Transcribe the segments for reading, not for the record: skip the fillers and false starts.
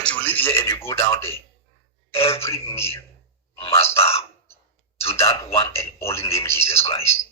moment you live here and you go down there, every knee must bow to that one and only name, Jesus Christ.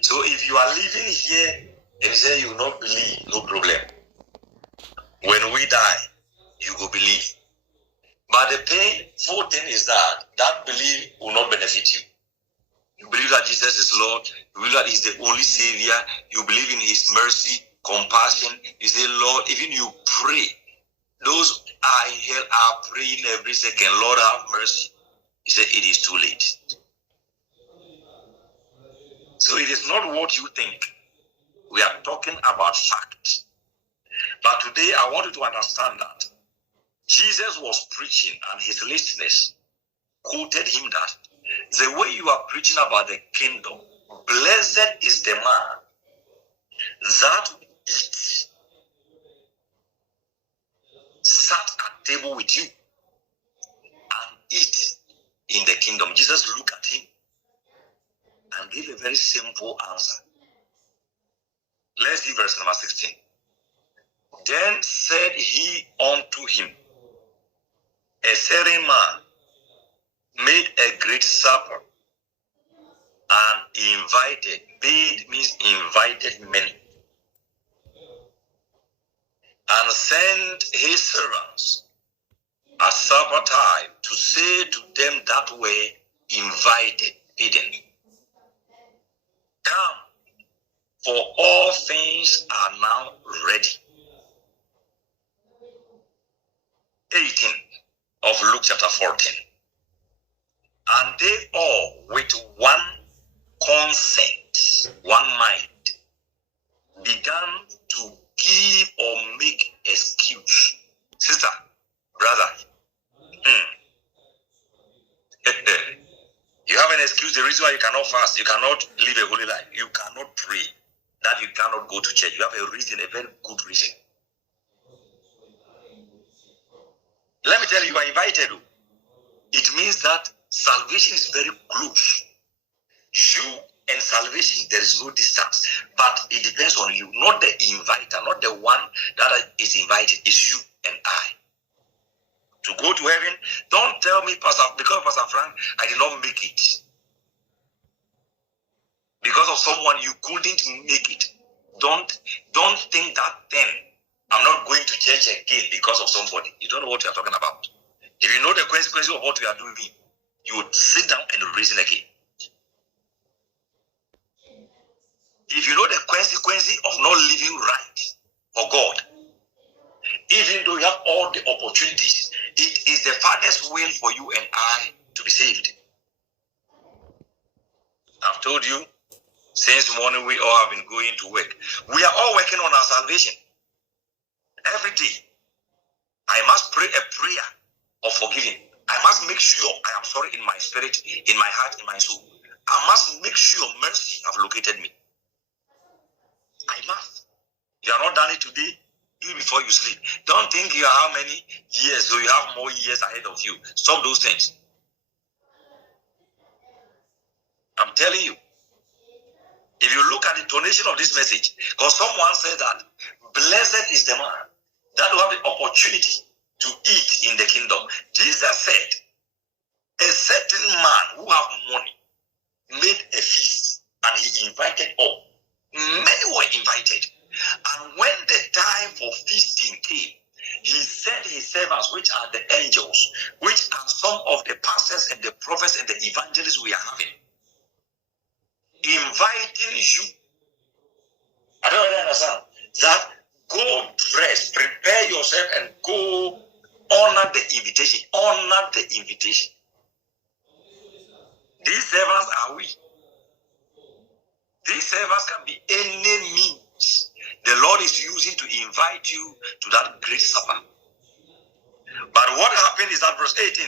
So if you are living here and say you will not believe, no problem. When we die, you go believe. But the painful thing is that belief will not benefit you. You believe that Jesus is Lord. You believe that He's the only Savior. You believe in His mercy, compassion. You say, Lord, even you pray. Those are in hell are praying every second, Lord, have mercy. He said, it is too late. So it is not what you think. We are talking about facts. But today I want you to understand that Jesus was preaching and his listeners quoted him that the way you are preaching about the kingdom, blessed is the man that eats, sat at table with you and eat in the kingdom. Jesus looked at him and gave a very simple answer. Let's see verse number 16. Then said he unto him, a certain man made a great supper and invited, paid means invited many, and sent his servants at supper time to say to them that were invited, bidden, come, for all things are now ready. 18 of Luke chapter 14. And they all with one consent, one mind, began to give or make excuse. Sister, brother, you have an excuse. The reason why you cannot fast, you cannot live a holy life, you cannot pray, that you cannot go to church. You have a reason, a very good reason. Let me tell you, you are invited. It means that salvation is very close. You and salvation, there is no distance. But it depends on you, not the inviter, not the one that is invited. It's you and I. To go to heaven, don't tell me, because Pastor Frank, I did not make it. Because of someone, you couldn't make it. Don't think that then I'm not going to church again because of somebody. You don't know what you are talking about. If you know the consequences of what you are doing, you would sit down and reason again. If you know the consequences of not living right for God, even though you have all the opportunities, it is the Father's will for you and I to be saved. I've told you, since morning we all have been going to work. We are all working on our salvation. Every day, I must pray a prayer of forgiving. I must make sure I am sorry in my spirit, in my heart, in my soul. I must make sure mercy have located me. I must. You are not done it today, do it before you sleep. Don't think you are how many years, so you have more years ahead of you. Stop those things. I'm telling you. If you look at the donation of this message, because someone said that blessed is the man that will have the opportunity to eat in the kingdom. Jesus said, a certain man who have money made a feast and he invited all. Many were invited. And when the time for feasting came, he sent his servants, which are the angels, which are some of the pastors and the prophets and the evangelists we are having, inviting you. I don't really understand that. Go dress, prepare yourself, and go honor the invitation. Honor the invitation. These servants are we. These servants can be any means the Lord is using to invite you to that great supper. But what happened is that verse 18,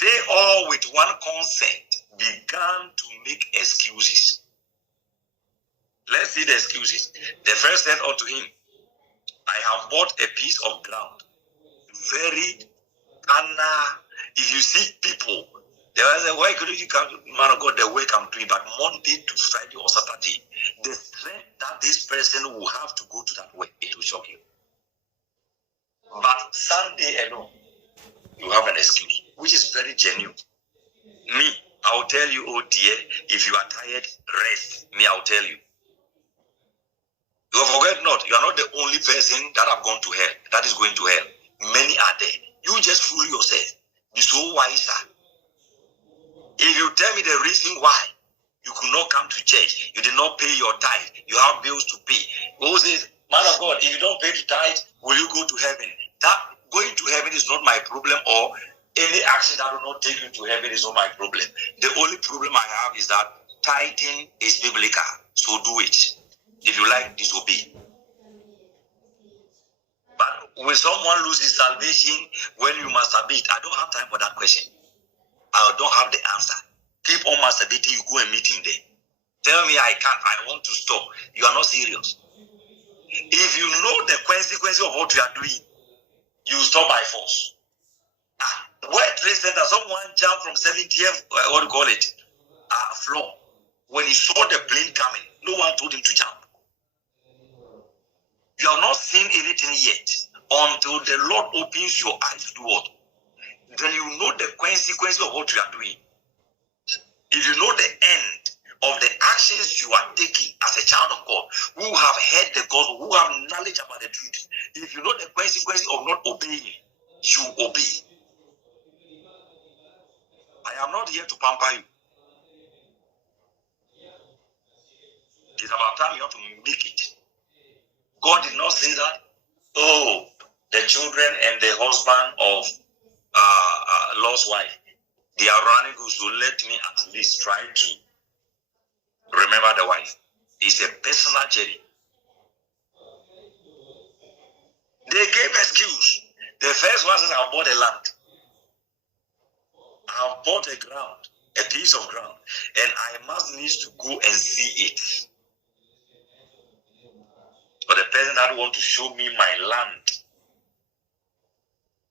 they all with one consent began to make excuses. Let's see the excuses. The first said unto him, I have bought a piece of ground. Very if you see people, they will say, why couldn't you come, man of God, the work I'm doing, but Monday to Friday or Saturday, the strength that this person will have to go to that work, it will shock you. But Sunday alone, you have an excuse, which is very genuine. Me, I will tell you, oh dear, if you are tired, rest. Me, I will tell you. You forget not, you are not the only person that have gone to hell, that is going to hell. Many are there. You just fool yourself. Be so wiser. If you tell me the reason why you could not come to church, you did not pay your tithe, you have bills to pay. Who says, man of God, if you don't pay the tithe, will you go to heaven? That going to heaven is not my problem, or any action that will not take you to heaven is not my problem. The only problem I have is that tithing is biblical, so do it. If you like, disobey. But will someone lose his salvation when you masturbate? I don't have time for that question. I don't have the answer. Keep on masturbating, you go and meet him there. Tell me I can't, I want to stop. You are not serious. If you know the consequence of what you are doing, you stop by force. World Trade Center, someone jumped from 70th, what do you call it, floor. When he saw the plane coming, no one told him to jump. You have not seen anything yet until the Lord opens your eyes to do what? Then you know the consequence of what you are doing. If you know the end of the actions you are taking as a child of God, who have heard the gospel, who have knowledge about the truth, if you know the consequence of not obeying, you obey. I am not here to pamper you. It's about time you have to make it. God did not say that, oh, the children and the husband of lost wife, they are running good, so let me at least try to remember the wife. It's a personal journey. They gave excuse. The first one says, I bought a land. I bought a ground, a piece of ground, and I must need to go and see it. But the person that wants to show me my land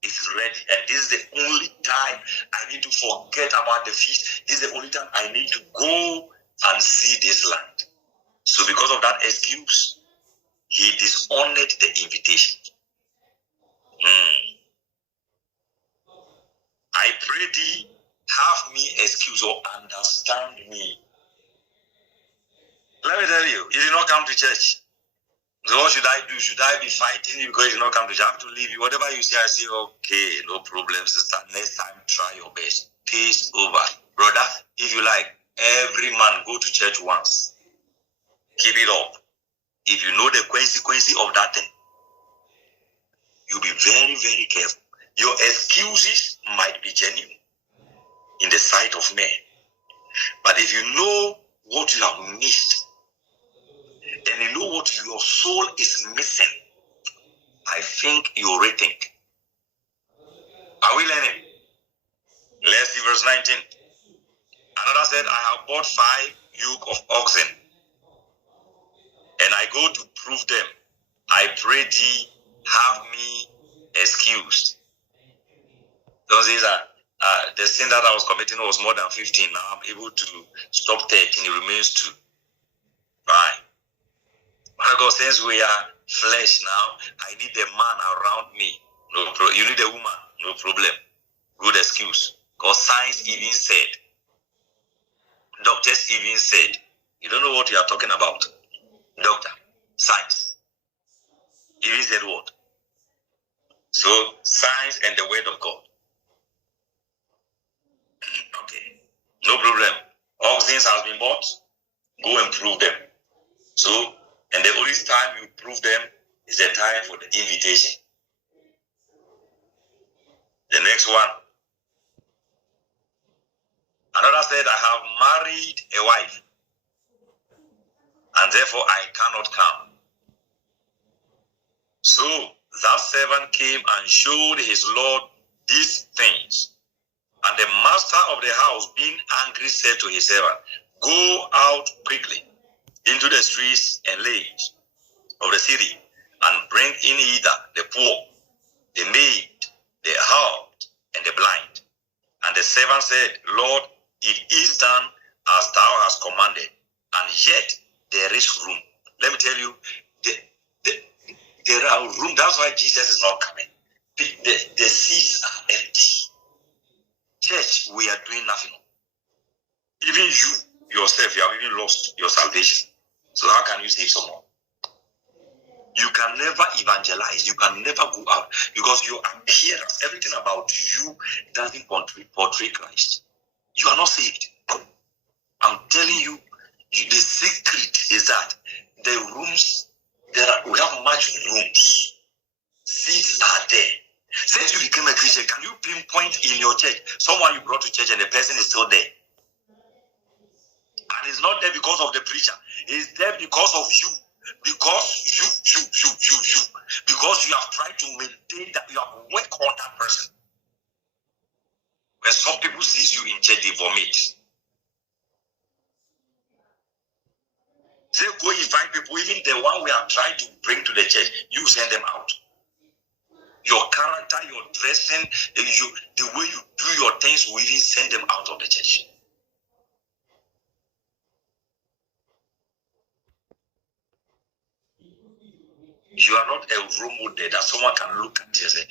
is ready. And this is the only time I need to forget about the feast. This is the only time I need to go and see this land. So because of that excuse, he dishonored the invitation. I pray thee, have me excuse or understand me. Let me tell you, you did not come to church. So what should I do? Should I be fighting you because you did not come to church? I have to leave you. Whatever you say, I say, okay, no problem, sister. Next time, try your best. Case over. Brother, if you like, every man go to church once. Keep it up. If you know the consequences of that thing, you'll be very, very careful. Your excuses might be genuine in the sight of men. But if you know what you have missed, and you know what your soul is missing, I think you rethink. Are we learning? Let's see verse 19. Another said, I have bought 5 yoke of oxen, and I go to prove them. I pray thee, have me excused. Don't say that the sin that I was committing was more than 15. Now I'm able to stop 13. It remains 2. Fine. Because since we are flesh now, I need a man around me. You need a woman, no problem. Good excuse. Because science even said, doctors even said, you don't know what you are talking about. Doctor, science. Even said what? So, science and the word of God. Okay, no problem. Oxen has been bought. Go and prove them. So, and the only time you prove them is the time for the invitation. The next one. Another said, I have married a wife, and therefore I cannot come. So that servant came and showed his Lord these things. And the master of the house, being angry, said to his servant, go out quickly into the streets and lanes of the city, and bring in hither the poor, the maid, the halt, and the blind. And the servant said, Lord, it is done as thou hast commanded, and yet there is room. Let me tell you, there are room. That's why Jesus is not coming. The seats are empty. salvation. So how can you save someone? You can never evangelize. You can never go out because your appearance, everything about you doesn't portray Christ. You are not saved. I'm telling you, the secret is that the rooms, we have much rooms. Seats are there. Since you became a Christian, can you pinpoint in your church someone you brought to church and the person is still there? And it's not there because of the preacher. It's there because of you. Because you. Because you have tried to maintain that, you have worked on that person. When some people see you in church, they vomit. They go invite people, even the one we are trying to bring to the church, you send them out. Your character, your dressing, the way you do your things will even send them out of the church. You are not a role model that someone can look at you and say,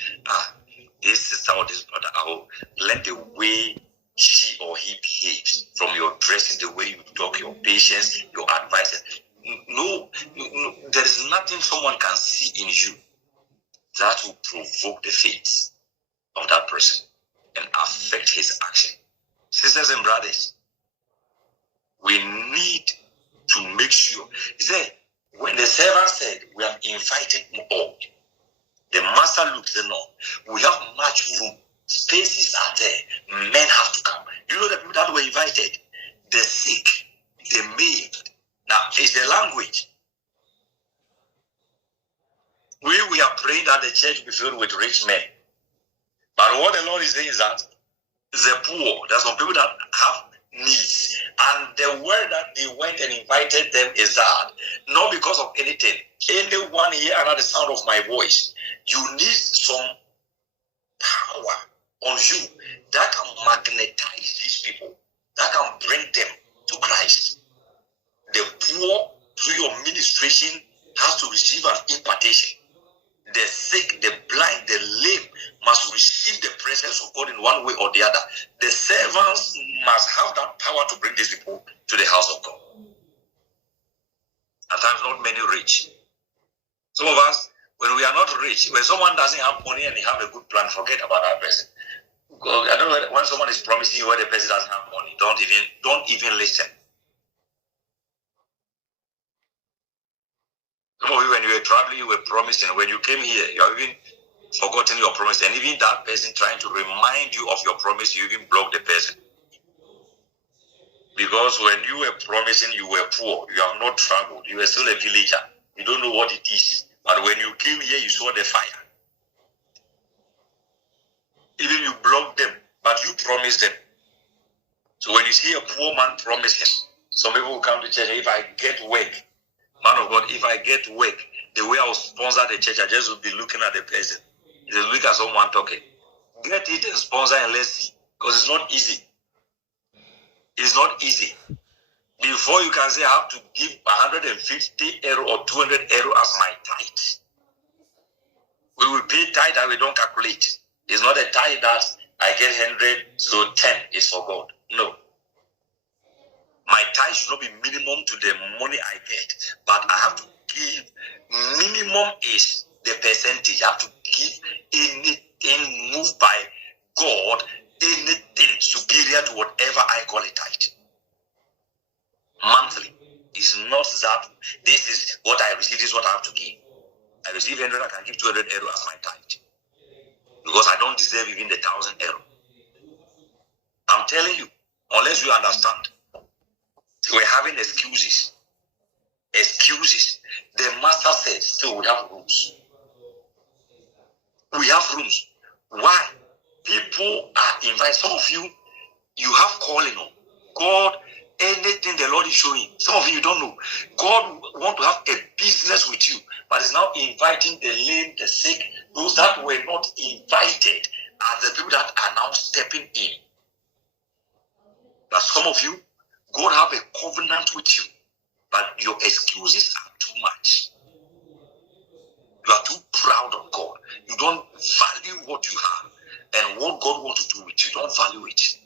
this sister or this brother, I will learn the way she or he behaves, from your dressing, the way you talk, your patience, your advice. No, there is nothing someone can see in you that will provoke the faith of that person and affect his action. Sisters and brothers, we need to make sure. He said, when the servant said, we have invited all, the master looked and no, we have much room. Spaces are there. Men have to come. You know the people that were invited? The sick, the maimed. Now, it's the language. We are praying that the church will be filled with rich men. But what the Lord is saying is that the poor, there are some people that have needs. And the word that they went and invited them is that, not because of anything. Anyone here under the sound of my voice, you need some power on you that can magnetize these people, that can bring them to Christ. The poor, through your ministration, has to receive an impartation. The sick, the blind, the lame must receive the presence of God in one way or the other. The servants must have that power to bring these people to the house of God. At times, not many rich. Some of us, when we are not rich, when someone doesn't have money and they have a good plan, forget about that person. I don't know, when someone is promising you where the person doesn't have money, don't even listen. Some of you, when you were traveling, you were promising. When you came here, you have even forgotten your promise. And even that person trying to remind you of your promise, you even block the person. Because when you were promising, you were poor. You have not traveled. You were still a villager. You don't know what it is. But when you came here, you saw the fire. Even you blocked them, but you promised them. So when you see a poor man promising, some people will come to church, if I get work, man of God, if I get work, the way I will sponsor the church, I just will be looking at the person. Just look at someone talking. Get it and sponsor and let's see. Because it's not easy. It's not easy. Before you can say I have to give 150 euro or 200 euro as my tithe. We will pay tithe that we don't calculate. It's not a tithe that I get 100, so 10 is for God. No. My tithe should not be minimum to the money I get, but I have to give, minimum is the percentage. I have to give anything moved by God, anything superior to whatever I call a tithe. Monthly. It's not that this is what I receive, this is what I have to give. I receive 100, I can give 200 euro as my tithe. Because I don't deserve even the 1,000 euro. I'm telling you, unless you understand. We're having excuses. Excuses. The master said, still we have rooms. We have rooms. Why? People are invited. Some of you, you have calling on. God, anything the Lord is showing. Some of you don't know. God want to have a business with you, but is now inviting the lame, the sick, those that were not invited are the people that are now stepping in. But some of you, God have a covenant with you, but your excuses are too much. You are too proud of God. You don't value what you have. And what God wants to do with you, don't value it.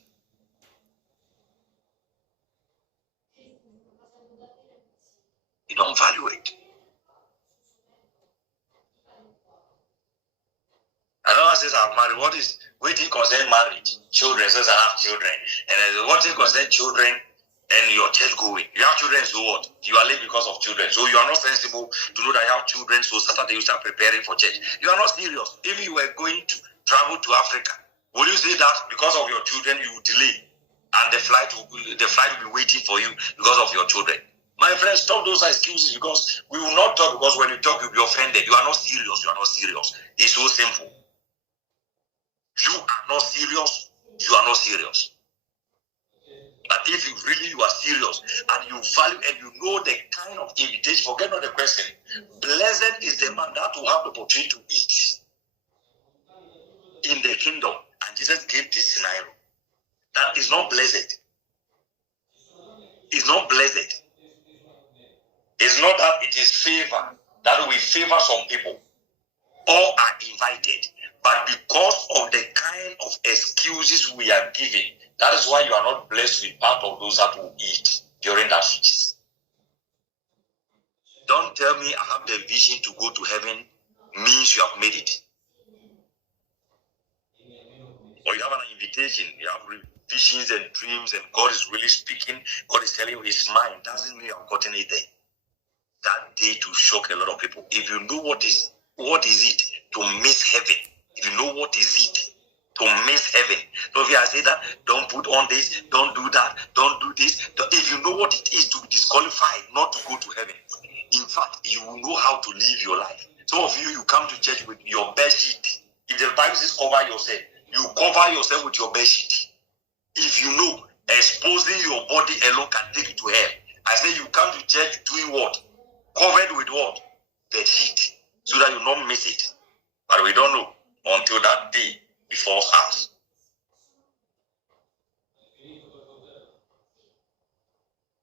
married. What is waiting concern marriage? Children, says I have children. And what is concern children and your church going? You have children, so what? You are late because of children. So you are not sensible to know that you have children, so Saturday you start preparing for church. You are not serious. If you were going to travel to Africa, will you say that because of your children you will delay and the flight will be waiting for you because of your children? My friends, stop those excuses, because we will not talk, because when you talk, you'll be offended. You are not serious. You are not serious. It's so simple. You are not serious. You are not serious. But if you are serious and you value and you know the kind of invitation, forget not the question. Blessed is the man that will have the opportunity to eat in the kingdom. And Jesus gave this scenario. That is not blessed. It's not blessed. It's not that it is favor, that we favor some people. All are invited. But because of the kind of excuses we are giving, that is why you are not blessed with part of those that will eat during that feast. Don't tell me I have the vision to go to heaven means you have made it. Or you have an invitation, you have visions and dreams, and God is really speaking, God is telling you his mind. Doesn't mean you have gotten it there. That day to shock a lot of people. If you know what is it to miss heaven, if you know what is it to miss heaven, so if I say that, don't put on this, don't do that, don't do this. If you know what it is to be disqualified, not to go to heaven, in fact, you will know how to live your life. Some of you come to church with your bed sheet. If the Bible says cover yourself, you cover yourself with your bed sheet. If you know exposing your body alone can take you to hell, I say you come to church doing what? Covered with what? The sheet, so that you don't miss it. But we don't know until that day before us.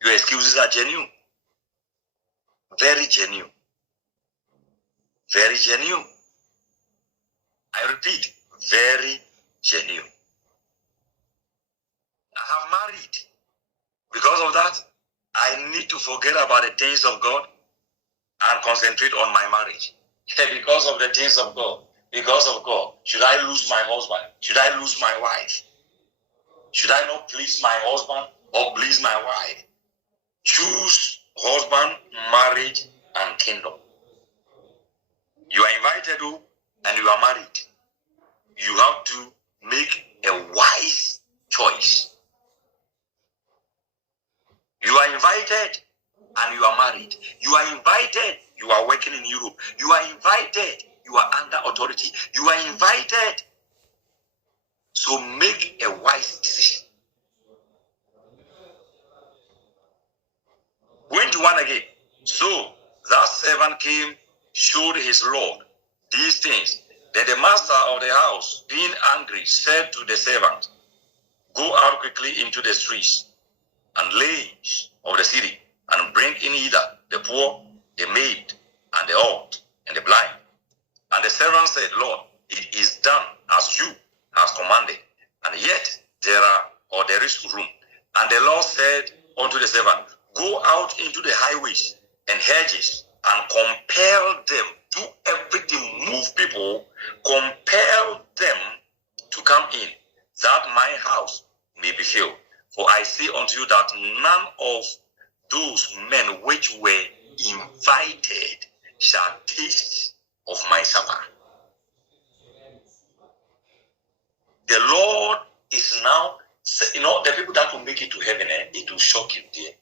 Your excuses are genuine. Very genuine. Very genuine. I repeat, very genuine. I have married. Because of that, I need to forget about the things of God and concentrate on my marriage. Because of the things of God. Because of God. Should I lose my husband? Should I lose my wife? Should I not please my husband or please my wife? Choose husband, marriage, and kingdom. You are invited and you are married. You have to make a wise choice. You are invited and you are married. You are invited, you are working in Europe. You are invited, you are under authority. You are invited. So make a wise decision. 21 again. So that servant came, showed his Lord these things. Then the master of the house, being angry, said to the servant, go out quickly into the streets and lanes of the city, and bring in either the poor, the maid, and the old, and the blind. And the servant said, Lord, it is done as you have commanded, and yet there is room. And the Lord said unto the servant, go out into the highways and hedges, and compel them, do everything, move people, compel them to come in, that my house may be filled. For I say unto you that none of those men which were invited shall taste of my supper. The Lord is now, the people that will make it to heaven, it will shock you there.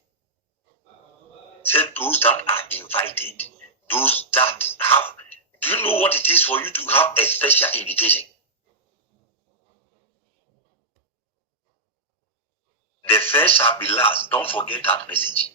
Said those that are invited, those that have, do you know what it is for you to have a special invitation? The first shall be last. Don't forget that message.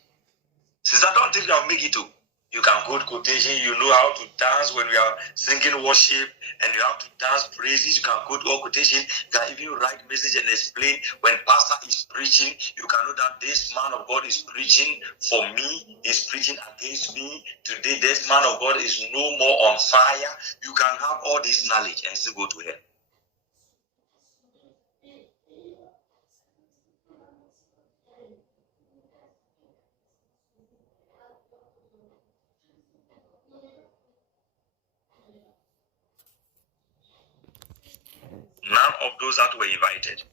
Since I don't think I'll make it to, you can quote quotation, you know how to dance when we are singing worship, and you have to dance praises, you can quote all quotation, you can even write message and explain. When pastor is preaching, you can know that this man of God is preaching for me, is preaching against me. Today, this man of God is no more on fire. You can have all this knowledge and still go to hell. None of those that were invited.